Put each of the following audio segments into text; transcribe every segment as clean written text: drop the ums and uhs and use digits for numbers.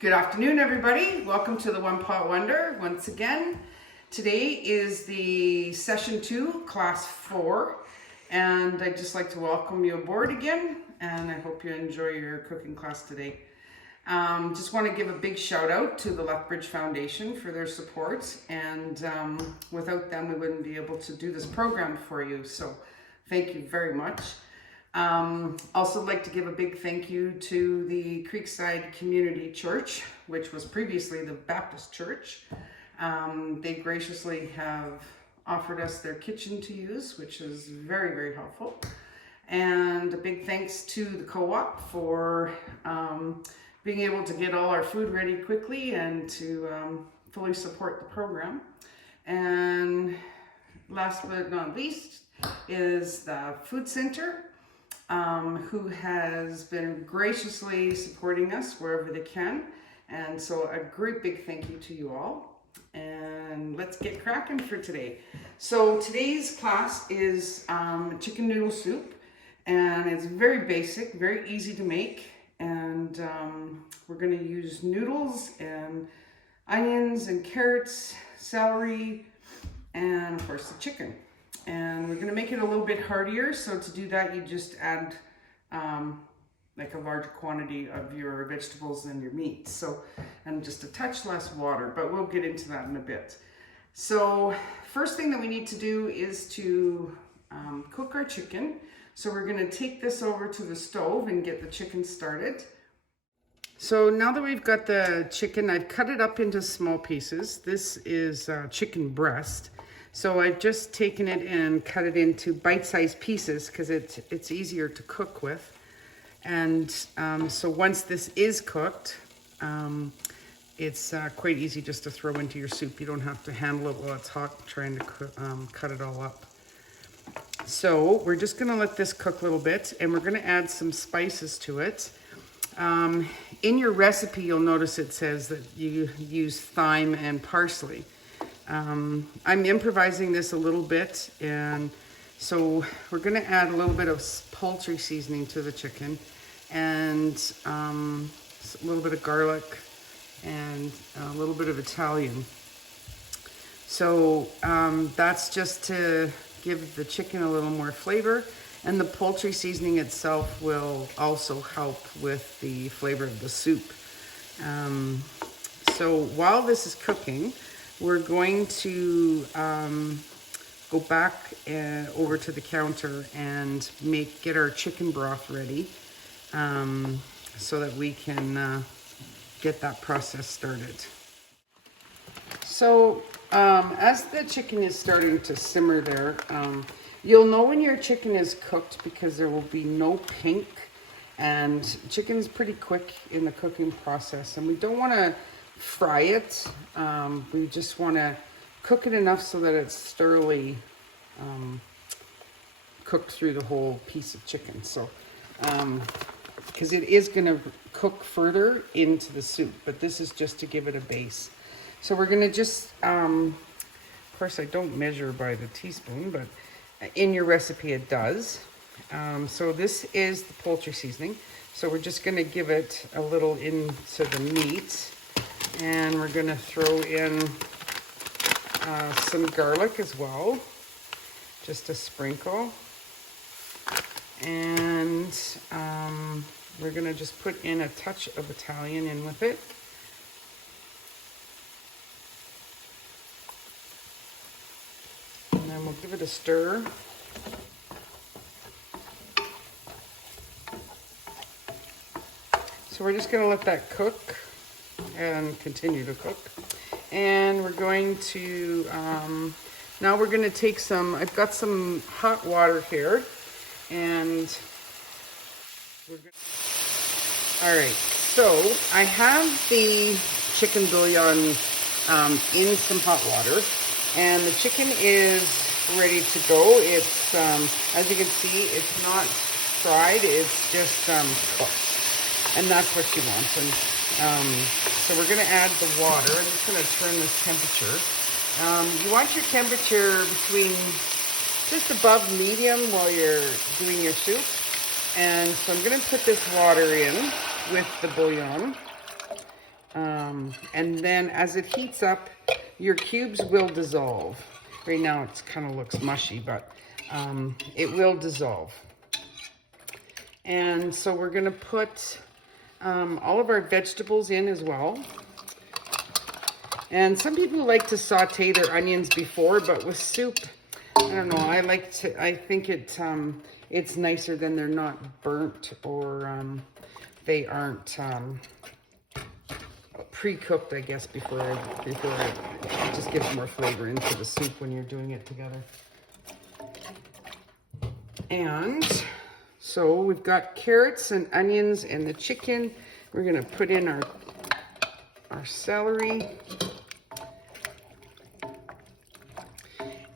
Good afternoon, everybody. Welcome to the One Pot Wonder once again. Today is the session 2, class 4, and I'd just like to welcome you aboard again, and I hope you enjoy your cooking class today. Just want to give a big shout out to the Lethbridge Foundation for their support, and without them we wouldn't be able to do this program for you, so thank you very much. Also like to give a big thank you to the Creekside Community Church, which was previously the Baptist Church. They graciously have offered us their kitchen to use, which is very, very helpful. And a big thanks to the co-op for being able to get all our food ready quickly and to fully support the program. And last but not least is the Food Center, who has been graciously supporting us wherever they can. And so a great big thank you to you all. And let's get cracking for today. So today's class is chicken noodle soup, and it's very basic, very easy to make. And we're going to use noodles and onions and carrots, celery, and of course the chicken. And we're going to make it a little bit heartier, so to do that you just add like a larger quantity of your vegetables and your meat, so, and just a touch less water, but we'll get into that in a bit. So first thing that we need to do is to cook our chicken. So we're going to take this over to the stove and get the chicken started. So now that we've got the chicken, I've cut it up into small pieces. This is chicken breast. So I've just taken it and cut it into bite-sized pieces because it's easier to cook with. And so once this is cooked, it's quite easy just to throw into your soup. You don't have to handle it while it's hot trying to cut it all up. So we're just going to let this cook a little bit, and we're going to add some spices to it. In your recipe, you'll notice it says that you use thyme and parsley. I'm improvising this a little bit, and so we're going to add a little bit of poultry seasoning to the chicken, and a little bit of garlic, and a little bit of Italian. So that's just to give the chicken a little more flavor, and the poultry seasoning itself will also help with the flavor of the soup. So while this is cooking, we're going to go back over to the counter and get our chicken broth ready, so that we can get that process started. So as the chicken is starting to simmer there, you'll know when your chicken is cooked because there will be no pink, and chicken's pretty quick in the cooking process, and we don't want to fry it. We just want to cook it enough so that it's thoroughly cooked through the whole piece of chicken. So because it is going to cook further into the soup, but this is just to give it a base. So we're going to just of course I don't measure by the teaspoon, but in your recipe it does. So this is the poultry seasoning, so we're just going to give it a little into the meat. And we're going to throw in some garlic as well, just a sprinkle. And we're going to just put in a touch of Italian in with it. And then we'll give it a stir. So we're just going to let that cook and continue to cook. And we're going to now we're going to take some, I've got some hot water here, and we're going all right, so I have the chicken bouillon in some hot water, and the chicken is ready to go. It's as you can see, it's not fried, it's just cooked, and that's what you want. And so we're going to add the water. I'm just going to turn this temperature. You want your temperature between just above medium while you're doing your soup. And so I'm going to put this water in with the bouillon. And then as it heats up, your cubes will dissolve. Right now it kind of looks mushy, but it will dissolve. And so we're gonna put all of our vegetables in as well. And some people like to saute their onions before, but with soup, I don't know, I think it's nicer than they're not burnt or they aren't pre-cooked, I guess, before it just gives more flavor into the soup when you're doing it together. And so we've got carrots and onions and the chicken. We're gonna put in our celery.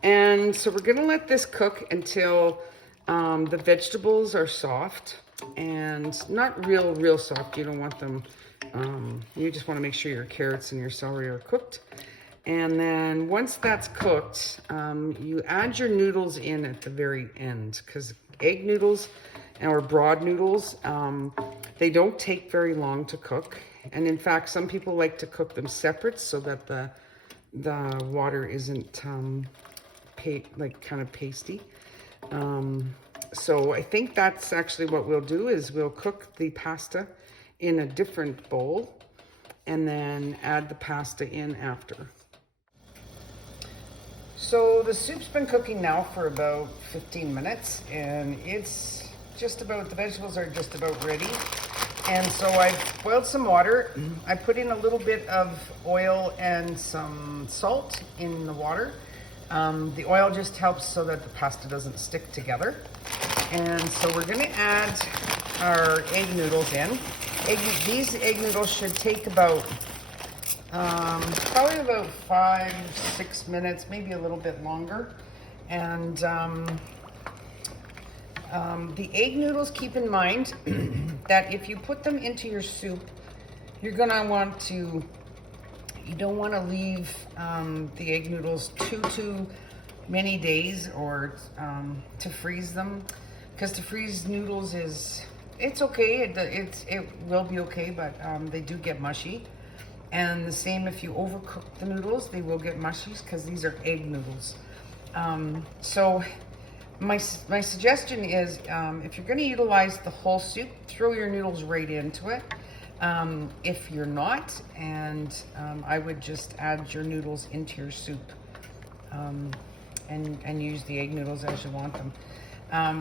And so we're gonna let this cook until the vegetables are soft and not real soft. You don't want them, you just wanna make sure your carrots and your celery are cooked. And then once that's cooked, you add your noodles in at the very end, because egg noodles or broad noodles, they don't take very long to cook. And in fact, some people like to cook them separate so that the water isn't kind of pasty. So I think that's actually what we'll do is we'll cook the pasta in a different bowl and then add the pasta in after. So the soup's been cooking now for about 15 minutes and it's just about, the vegetables are just about ready. And so I've boiled some water. I put in a little bit of oil and some salt in the water. The oil just helps so that the pasta doesn't stick together. And so we're gonna add our egg noodles in. These egg noodles should take about probably about 5-6 minutes, maybe a little bit longer. And the egg noodles, keep in mind that if you put them into your soup, you're gonna want to, you don't want to leave the egg noodles too many days or to freeze them, because to freeze noodles it's okay, it will be okay, but they do get mushy. And the same if you overcook the noodles, they will get mushy because these are egg noodles. So my suggestion is if you're going to utilize the whole soup, throw your noodles right into it. If you're not, and I would just add your noodles into your soup and use the egg noodles as you want them.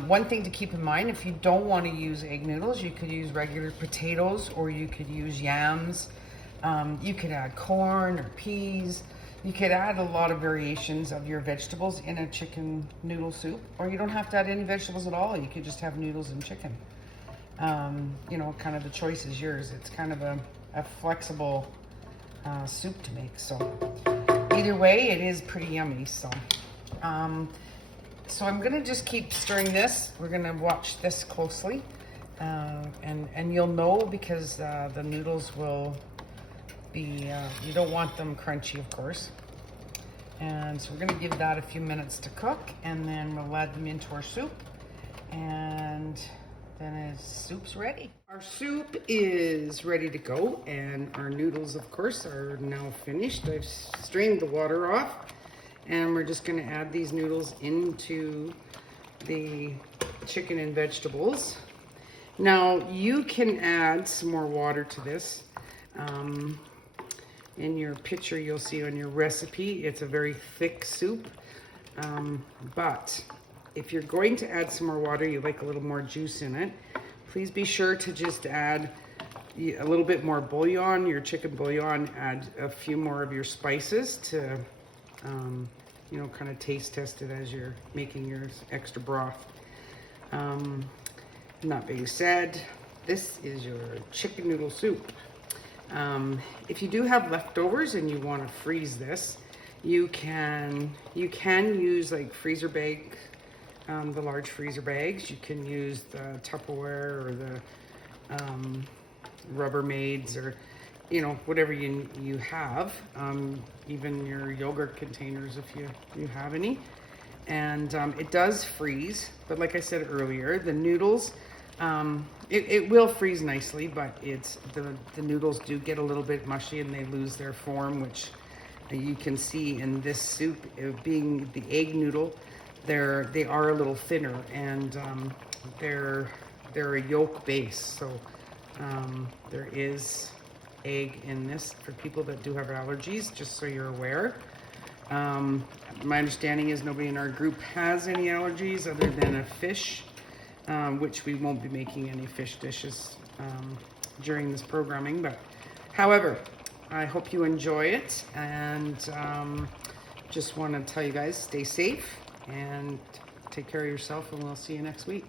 One thing to keep in mind, if you don't want to use egg noodles, you could use regular potatoes or you could use yams. You could add corn or peas. You could add a lot of variations of your vegetables in a chicken noodle soup, or you don't have to add any vegetables at all. You could just have noodles and chicken. You know, kind of the choice is yours. It's kind of a flexible soup to make. So either way, it is pretty yummy. So, so I'm gonna just keep stirring this. We're gonna watch this closely, and you'll know because the noodles will be, you don't want them crunchy, of course. And so we're gonna give that a few minutes to cook, and then we'll add them into our soup, and then soup's ready. Our soup is ready to go, and our noodles, of course, are now finished. I've strained the water off, and we're just gonna add these noodles into the chicken and vegetables. Now, you can add some more water to this. In your picture, you'll see on your recipe, it's a very thick soup. But if you're going to add some more water, you like a little more juice in it, please be sure to just add a little bit more bouillon, your chicken bouillon, add a few more of your spices to, you know, kind of taste test it as you're making your extra broth. That being said, this is your chicken noodle soup. If you do have leftovers and you want to freeze this, you can use like freezer bag, the large freezer bags. You can use the Tupperware or the Rubbermaids, or you know, whatever you have, even your yogurt containers if you have any. And it does freeze, but like I said earlier, the noodles, It will freeze nicely, but the noodles do get a little bit mushy and they lose their form, which you can see in this soup. Being the egg noodle, they are a little thinner, and they're a yolk base, so there is egg in this for people that do have allergies, just so you're aware. My understanding is nobody in our group has any allergies other than a fish, which we won't be making any fish dishes during this programming. But however, I hope you enjoy it, and just want to tell you guys, stay safe and take care of yourself, and we'll see you next week.